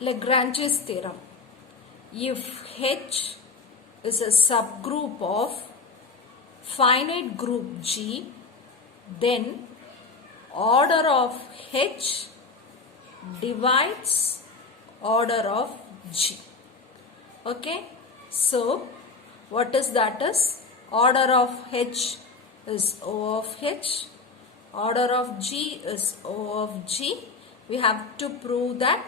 Lagrange's theorem. If H is a subgroup of finite group G, then order of H divides order of G. Okay, so what is that is? Order of H is O of H, order of G is O of G. We have to prove that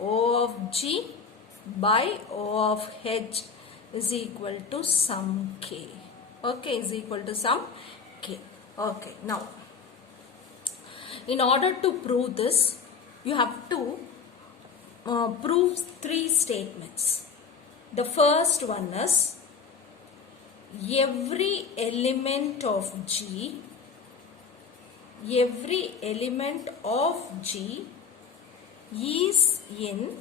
O of G by O of H is equal to some K. Okay, is equal to some K. Okay, now in order to prove this, you have to prove three statements. The first one is every element of G is in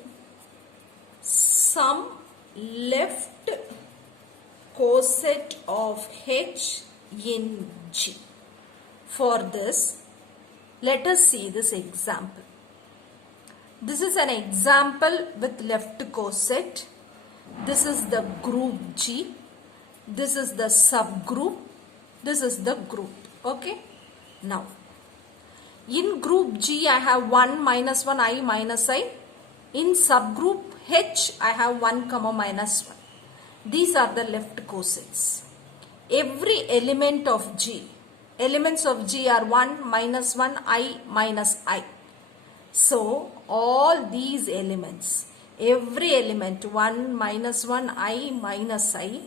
some left coset of H in G. For this, let us see this example. This is an example with left coset. This is the group G. This is the subgroup. This is the group. Okay. Now, in group G, I have 1, minus 1, I, minus I. In subgroup H, I have 1, minus 1. These are the left cosets. Every element of G, elements of G are 1, minus 1, I, minus I. So, all these elements, every element 1, minus 1, I, minus I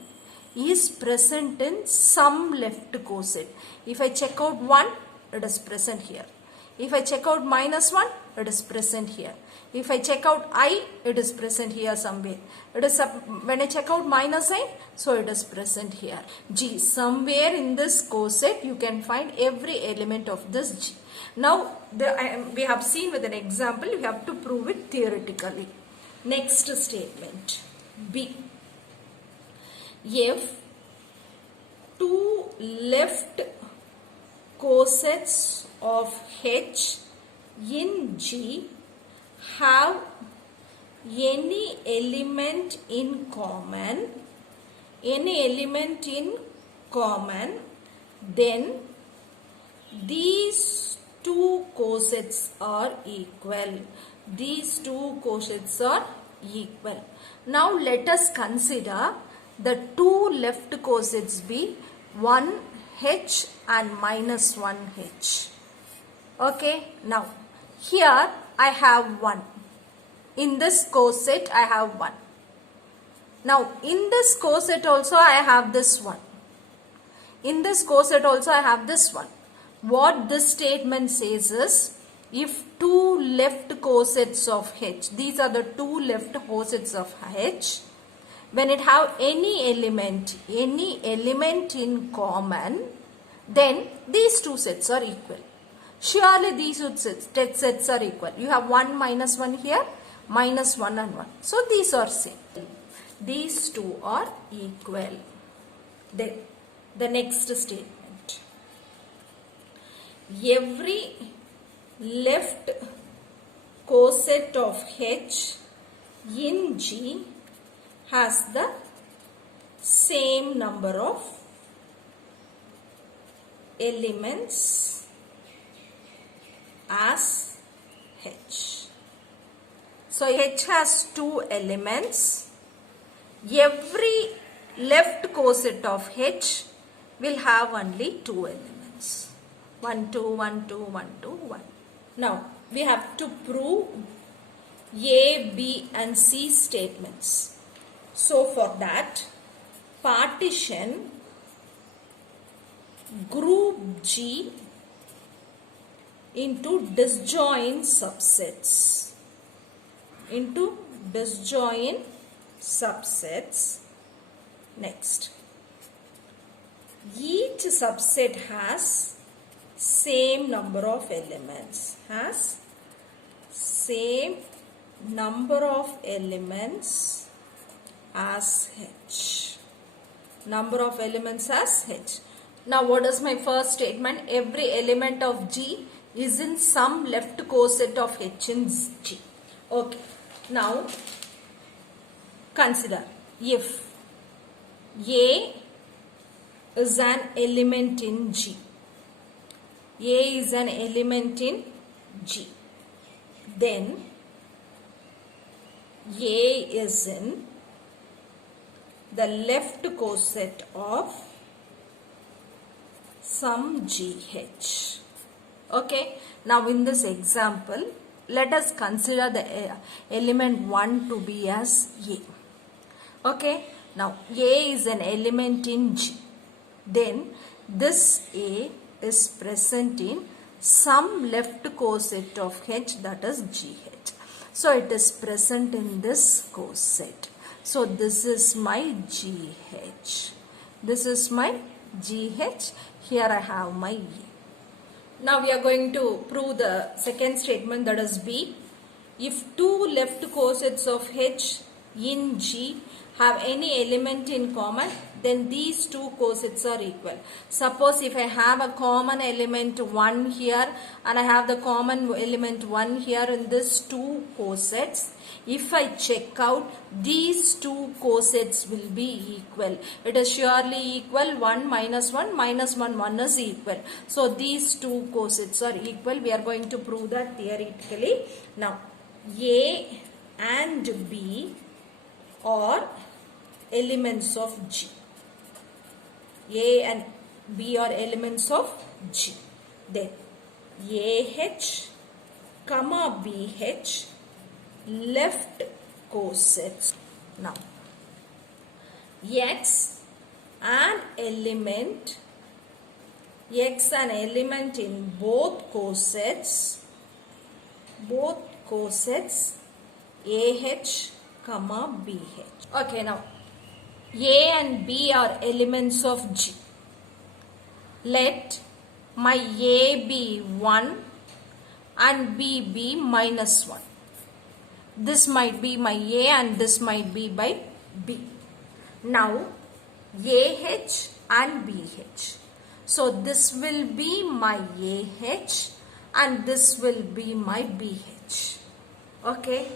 is present in some left coset. If I check out 1, it is present here. If I check out minus 1, it is present here. If I check out I, it is present here somewhere. It is when I check out minus I, so it is present here. G, somewhere in this coset you can find every element of this G. Now we have seen with an example, you have to prove it theoretically. Next statement, B. If two left cosets of H in G have any element in common, then these two cosets are equal. These two cosets are equal. Now let us consider the two left cosets be 1H and minus 1H. Okay, now here I have 1. In this coset I have 1. Now in this coset also I have this 1. In this coset also I have this 1. What this statement says is, if two left cosets of H, these are the two left cosets of H, when it have any element in common, then these two sets are equal. Surely these two sets are equal. You have 1 minus 1 here, minus 1 and 1. So these are same. These two are equal. Then the next statement. Every left coset of H in G has the same number of elements as H. So H has 2 elements. Every left coset of H will have only 2 elements. 1, 2, 1, 2, 1, 2, 1. Now we have to prove A, B and C statements. So for that, partition group G into disjoint subsets. Next, each subset has same number of elements. As H. Number of elements as H. Now what is my first statement? Every element of G is in some left coset of H in G. Okay. Now consider if A is an element in G. A is an element in G. Then A is in the left coset of some GH. Okay. Now in this example, let us consider the element 1 to be as A. Okay. Now A is an element in G. Then this A is present in some left coset of H, that is GH. So it is present in this coset. So this is my GH. This is my GH. Here I have my A. Now we are going to prove the second statement, that is B. If two left cosets of H in G have any element in common, then these two cosets are equal. Suppose if I have a common element 1 here and I have the common element 1 here in this two cosets, if I check out, these two cosets will be equal. It is surely equal. 1 minus 1 minus 1, 1 is equal. So these two cosets are equal. We are going to prove that theoretically. Now A and B are elements of G. A and B are elements of G. Then AH comma BH left cosets. Now X an element in both cosets AH comma BH. Okay, now A and B are elements of G. Let my A be 1 and B be minus 1. This might be my A and this might be by B. Now AH and BH. So this will be my AH and this will be my BH. Okay.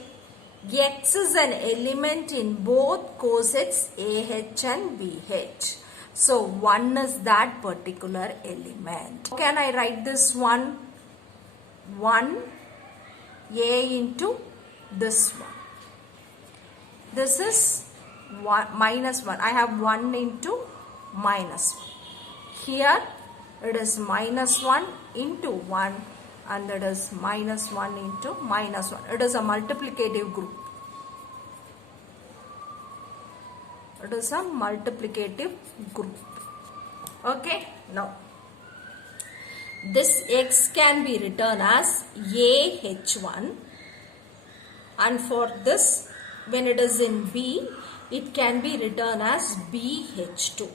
X is an element in both cosets AH and BH. So 1 is that particular element. How can I write this one? 1 A into this one. This is minus 1. I have 1 into minus 1. Here it is minus 1 into 1 and it is minus 1 into minus 1. It is a multiplicative group. It is a multiplicative group. Okay. Now this X can be written as AH1, and for this, when it is in B, it can be written as BH2.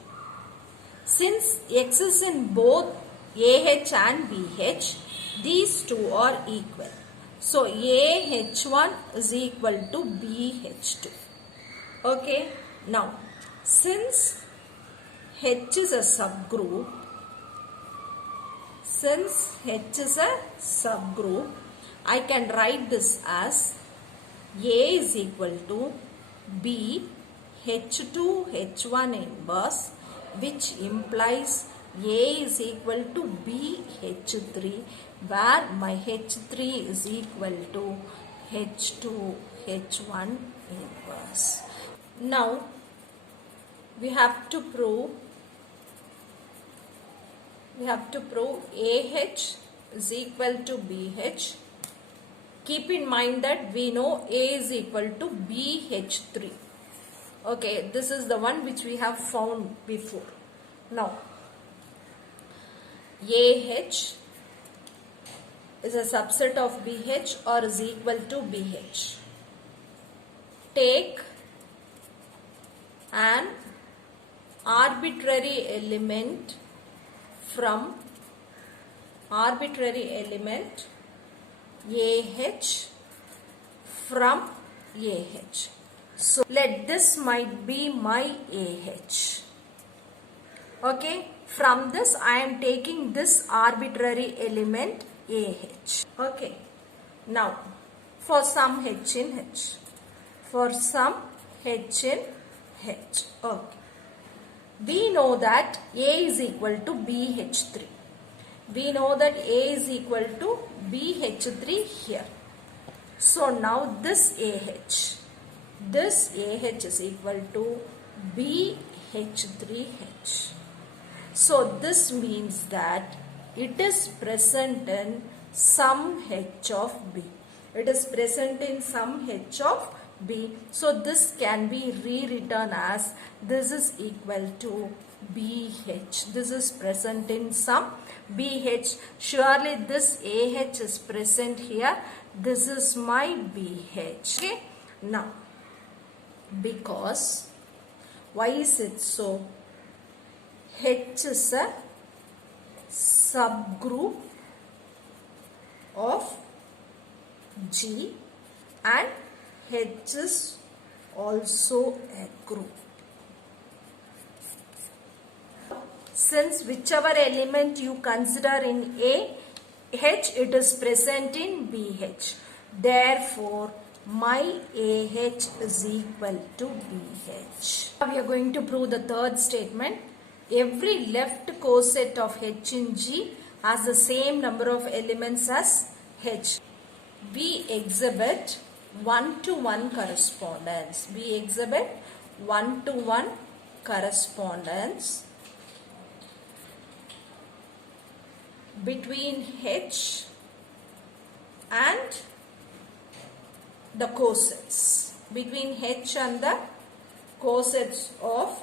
Since X is in both AH and BH, these two are equal. So AH1 is equal to BH2. Okay. Now, since H is a subgroup, I can write this as A is equal to B H2 H1 inverse, which implies A is equal to B H3, where my H3 is equal to H2 H1 inverse. Now we have to prove AH is equal to BH. Keep in mind that we know A is equal to BH3. Okay, this is the one which we have found before. Now AH is a subset of BH or is equal to BH. Take an arbitrary element from AH from AH. So let this might be my AH. Okay, from this I am taking this arbitrary element AH. Okay, now for some H in H. for some H in H. Okay. We know that A is equal to BH3. We know that A is equal to BH3 here. So now this AH is equal to BH3H. So this means that it is present in some H of B. It is present in some H of B. So this can be rewritten as this is equal to BH. This is present in some BH. Surely this AH is present here. This is my BH. Okay. Now, because why is it so? H is a subgroup of G and H is also a group. Since whichever element you consider in A, H, it is present in BH. Therefore, my AH is equal to BH. Now we are going to prove the third statement. Every left coset of H in G has the same number of elements as H. We exhibit one-to-one correspondence. We exhibit one-to-one correspondence between H and the cosets. Between H and the cosets of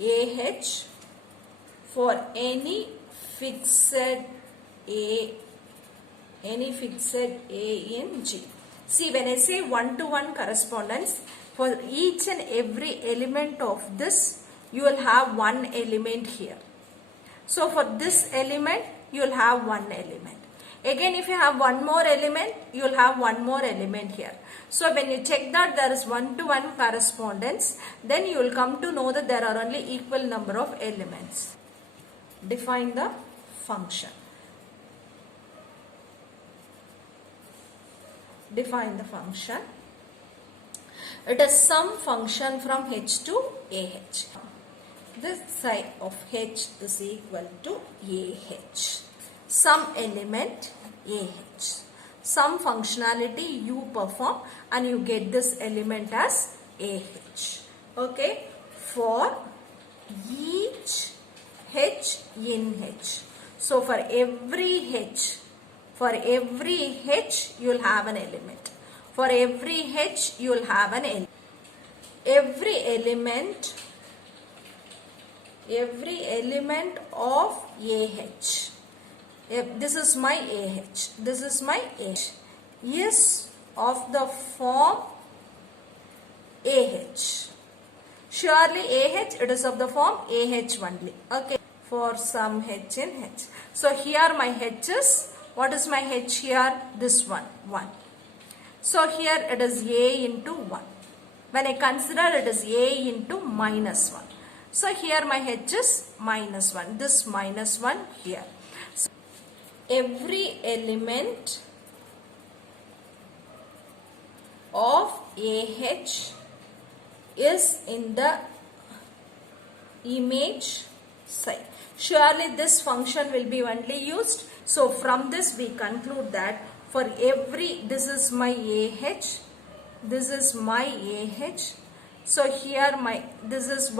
AH for any fixed A in G. See, when I say one-to-one correspondence, for each and every element of this, you will have one element here. So for this element, you will have one element. Again, if you have one more element, you will have one more element here. So when you check that there is one-to-one correspondence, then you will come to know that there are only equal number of elements. Define the function. Define the function. It is some function from H to AH. This side of H is equal to AH. Some element AH. Some functionality you perform and you get this element as AH. Okay. For each H in H. So for every H you will have an element. For every H you will have an element. Every element of AH. This is my AH. This is my AH. Is of the form AH. Surely AH, it is of the form AH only. Okay. For some H in H. So here my H is, what is my H here? This one, 1. So here it is A into 1. When I consider it is A into minus 1. So here my H is minus 1. This minus 1 here. So every element of AH is in the image side. Surely this function will be only used. So from this we conclude that for every, this is my AH, this is my AH. So here my, this is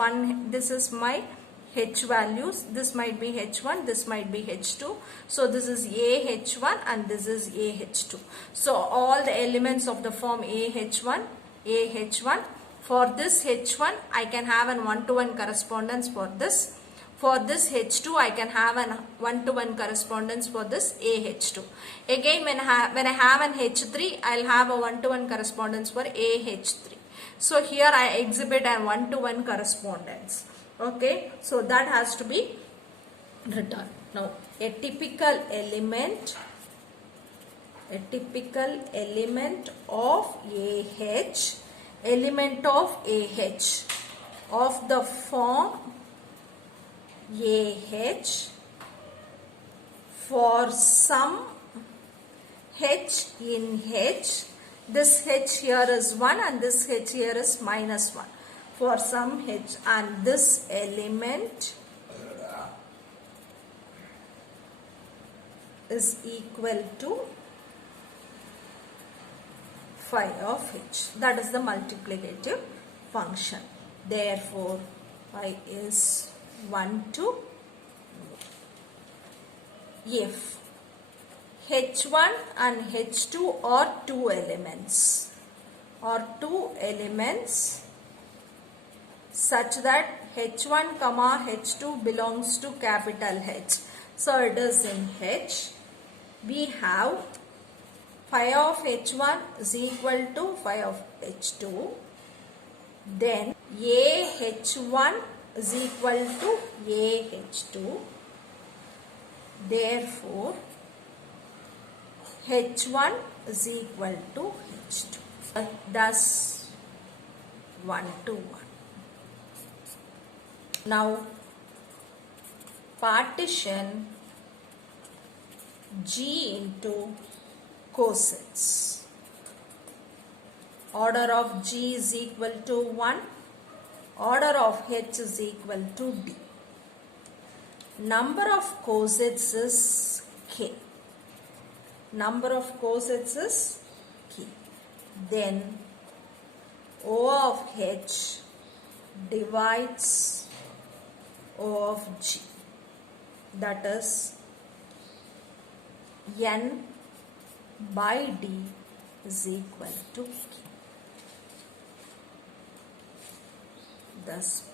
my H values. This might be H1, this might be H2. So this is AH1 and this is AH2. So all the elements of the form AH1, AH1. For this H1, I can have an one-to-one correspondence for this. For this H2, I can have an one-to-one correspondence for this AH2. Again, when I have an H3, I'll have a one-to-one correspondence for AH3. So here I exhibit a one-to-one correspondence. Okay, so that has to be written. Now, a typical element of AH, of the form AH for some H in H this h here is 1 and this h here is minus 1 for some h, and this element is equal to phi of h. That is the multiplicative function. Therefore, phi is 1 to if h1 and h2 are two elements such that h1 comma h2 belongs to capital H. So it is in H. We have phi of h1 is equal to phi of h2. Then a h1 is equal to a h2. Therefore, h1 is equal to h2. Thus, 1 to 1. Now, partition G into cosets. Order of G is equal to 1. Order of H is equal to D. Number of cosets is K. Number of cosets is K. Then O of H divides O of G. That is N by D is equal to K. Thus